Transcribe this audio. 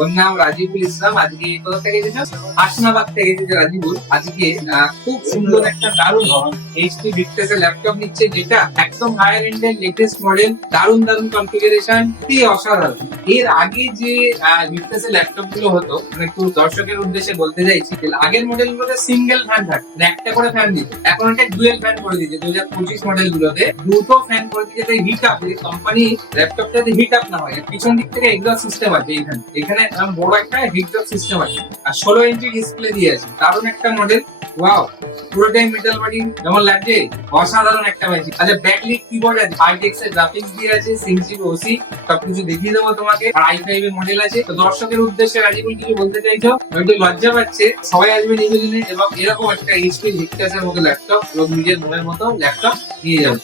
ওর নাম রাজিবুল ইসলাম। আজকে কোথা থেকে এসেছো? হাসনাবাদ থেকে এসেছে রাজিবুল। আজকে খুব সুন্দর একটা দারুণ এইচপি ভিক্টাস এর ল্যাপটপ নিচ্ছে, যেটা একদম হায়ার এন্ড এর লেটেস্ট মডেল। দারুণ দারুণ কনফিগারেশন, কি অসাধারণ। এর আগে যে ভিক্টাস এর ল্যাপটপ গুলো হতো, মানে একটু দর্শকের উদ্দেশ্যে বলতে চাইছি, আগের মডেল গুলোতে সিঙ্গেল ফ্যান থাকতো, মানে একটা করে ফ্যান দিত। এখন এটা ডুয়েল ফ্যান করে দিয়েছে 2025 মডেল গুলোতে, দুটো ফ্যান করে দিয়েছে। তাই হিট আপ, কোম্পানি ল্যাপটপটাতে হিট আপ না হয়, পিছন দিক থেকে এক্সস্ট সিস্টেম আছে। এখানে বড় একটা এক্সস্ট সিস্টেম আছে, আর 16 ইঞ্চি ডিসপ্লে দিয়ে আছে। দারুণ একটা মডেল। ওয়াও, পুরোটাই মেটাল বডি, যেমন লাগছে অসাধারণ একটা ম্যাজিক। আচ্ছা, ব্যাকলিট কিবোর্ড আছে, RTX এর গ্রাফিক্স দিয়ে আছে, 6GB ওসি, সবকিছু দেখিয়ে দেবো তোমাকে। আর i5 এর মডেল আছে। তো দর্শকের উদ্দেশ্যে রাজিবুল কিছু বলতে চাইছো? একটু লজ্জা পাচ্ছে, সবাই আসবে নিবেদনে এবং এরকম একটা এইচপি ভিক্টাস এর মতো ল্যাপটপ এবং নিজের মনের মতো ল্যাপটপ নিয়ে যাবে।